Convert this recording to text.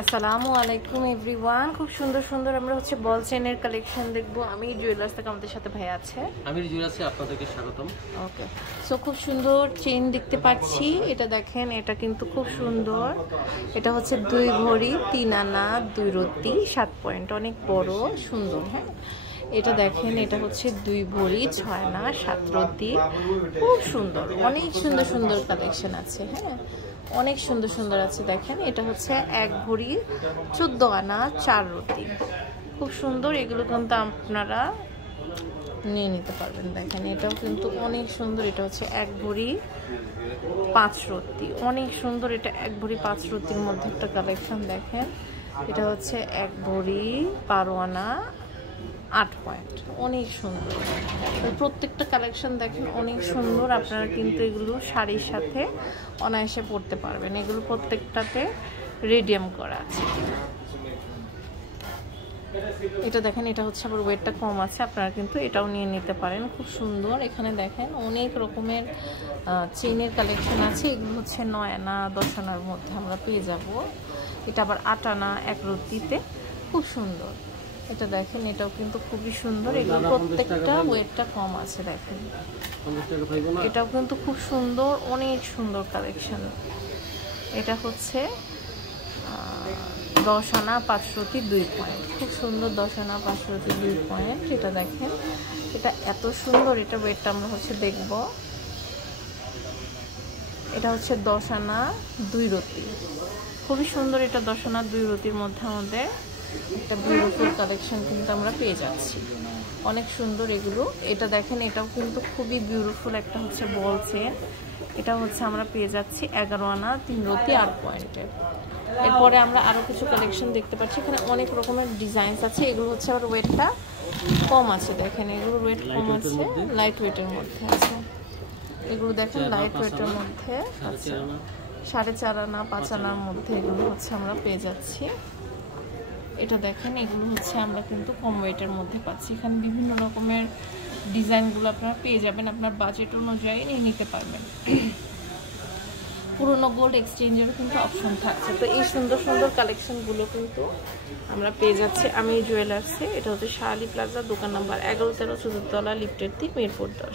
আসসালামু আলাইকুম এভরিওয়ান। খুব সুন্দর সুন্দর আমরা হচ্ছে বল চেনের কালেকশন দেখব। আমি জুয়েলার্স থেকে আমাদের সাথে ভাই আছে। আমি জুয়েলার্সে আপনাদেরকে স্বাগতম। ওকে, সো খুব সুন্দর চেন দেখতে পাচ্ছি। এটা দেখেন, এটা কিন্তু খুব সুন্দর। এটা হচ্ছে 2 ভরি 3 আনা 2 রতি 7 পয়েন্ট, অনেক বড় সুন্দর। হ্যাঁ, এটা দেখেন, এটা হচ্ছে 2 ভরি 6 আনা 7 রতি, খুব সুন্দর। অনেক সুন্দর সুন্দর কালেকশন আছে। হ্যাঁ, অনেক সুন্দর সুন্দর আছে। দেখেন, এটা হচ্ছে 1 ভরি 14 আনা 4 রতি, খুব সুন্দর। এগুলো কিন্তু আপনারা নিয়ে নিতে পারবেন। দেখেন, এটাও কিন্তু অনেক সুন্দর। এটা হচ্ছে 1 ভরি 5 রতি, অনেক সুন্দর। এটা 1 ভরি 5 রতির মধ্যে একটা কালেকশন। দেখেন, এটা হচ্ছে 1 ভরি 12 আনা 8 পয়েন্ট, অনেক সুন্দর। প্রত্যেকটা কালেকশন দেখেন অনেক সুন্দর। আপনারা কিন্তু এগুলো শাড়ির সাথে অনায়াসে পরতে পারবেন। এগুলো প্রত্যেকটাতে রেডিয়াম করা আছে। এটা দেখেন, এটা হচ্ছে আবার ওয়েটটা কম আছে, আপনারা কিন্তু এটাও নিয়ে নিতে পারেন। খুব সুন্দর। এখানে দেখেন অনেক রকমের চেইনের কালেকশন আছে। এগুলো হচ্ছে 9 আনা 10 আনার মধ্যে আমরা পেয়ে যাব। এটা আবার 8 আনা 1 রতিতে, খুব সুন্দর। এটা দেখেন, এটাও কিন্তু খুবই সুন্দর। এগুলো প্রত্যেকটা ওয়েটটা কম আছে। দেখেন, এটাও কিন্তু খুব সুন্দর, অনেক সুন্দর কালেকশন। এটা হচ্ছে 10 আনা 5 রতি 2 পয়েন্ট, খুব সুন্দর। 10 আনা 5 রতি 2 পয়েন্ট। এটা দেখেন, এটা এত সুন্দর। এটা ওয়েটটা আমরা হচ্ছে দেখব। এটা হচ্ছে 10 আনা 2 রতি, খুবই সুন্দর। এটা 10 আনা 2 রতির মধ্যে আমাদের একটা বিউটিফুল কালেকশন কিন্তু আমরা পেয়ে যাচ্ছি, অনেক সুন্দর এগুলো। এটা দেখেন, এটাও কিন্তু খুবই বিউটিফুল একটা হচ্ছে বল চেন। এটা হচ্ছে আমরা পেয়ে যাচ্ছি 11 আনা 3 রতি 8 পয়েন্টে। এরপরে আমরা আরও কিছু কালেকশন দেখতে পাচ্ছি। এখানে অনেক রকমের ডিজাইনস আছে। এগুলো হচ্ছে আবার ওয়েটটা কম আছে। দেখেন, এগুলোর ওয়েট কম আছে, লাইট ওয়েটের মধ্যে আছে। এগুলো দেখেন লাইট ওয়েটের মধ্যে আছে, 4.5 আনা 5 আনার মধ্যে এগুলো হচ্ছে আমরা পেয়ে যাচ্ছি। এটা দেখেন, এগুলো হচ্ছে আমরা কিন্তু কম ওয়েটের মধ্যে পাচ্ছি। এখানে বিভিন্ন রকমের ডিজাইনগুলো আপনারা পেয়ে যাবেন, আপনার বাজেট অনুযায়ী নিয়ে নিতে পারবেন। পুরোনো গোল্ড এক্সচেঞ্জেরও কিন্তু অপশন থাকছে। তো এই সুন্দর সুন্দর কালেকশনগুলো কিন্তু আমরা পেয়ে যাচ্ছি আমি জুয়েলার্সে। এটা হচ্ছে শাহালি প্লাজা, দোকান নাম্বার 11-13 চতুর্থ তলা, লিফটের 3, মিরপুর 10।